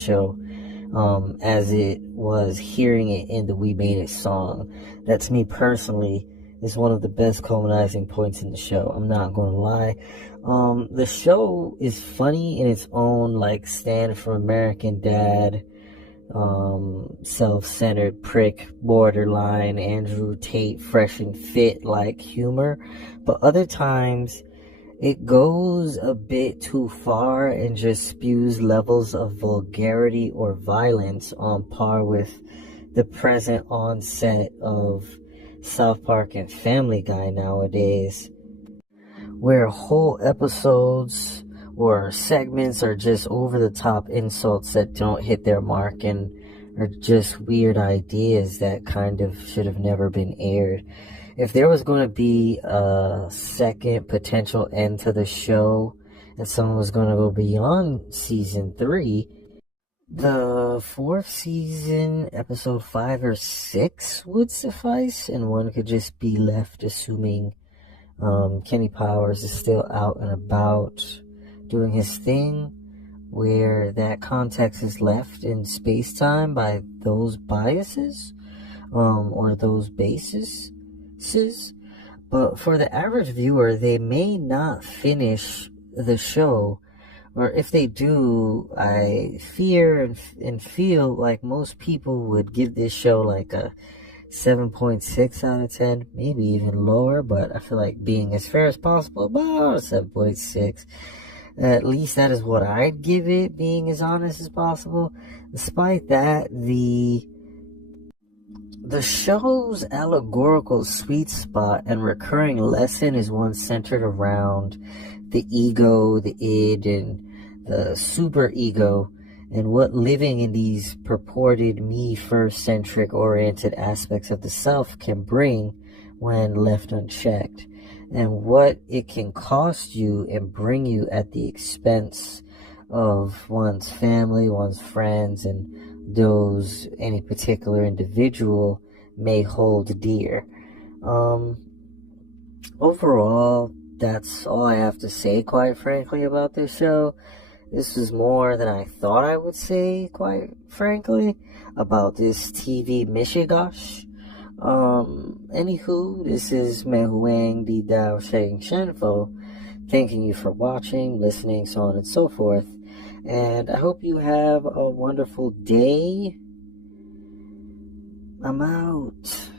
show, as it was hearing it in the We Made It song. That to me personally is one of the best culminating points in the show. I'm not gonna lie. The show is funny in its own, like, stand for American Dad, self-centered prick, borderline Andrew Tate, fresh and fit, like, humor. But other times, it goes a bit too far and just spews levels of vulgarity or violence on par with the present onset of South Park and Family Guy nowadays, where whole episodes or segments are just over the top insults that don't hit their mark and are just weird ideas that kind of should have never been aired. If there was going to be a second potential end to the show and someone was going to go beyond season 3, the fourth season, episode 5 or 6 would suffice, and one could just be left assuming Kenny Powers is still out and about doing his thing, where that context is left in space-time by those biases, or those bases. But for the average viewer, they may not finish the show, or if they do, I fear and feel like most people would give this show like a 7.6 out of 10, maybe even lower, but I feel like being as fair as possible, about a 7.6. At least that is what I'd give it, being as honest as possible. Despite that, the show's allegorical sweet spot and recurring lesson is one centered around the ego, the id, and the super ego, and what living in these purported me-first centric oriented aspects of the self can bring when left unchecked, and what it can cost you and bring you at the expense of one's family, one's friends, and those any particular individual may hold dear. Overall, that's all I have to say, quite frankly, about this show. This is more than I thought I would say, quite frankly, about this TV mishigosh. Anywho, this is Mehuang the Dou-zhansheng-fo, thanking you for watching, listening, so on and so forth. And I hope you have a wonderful day. I'm out.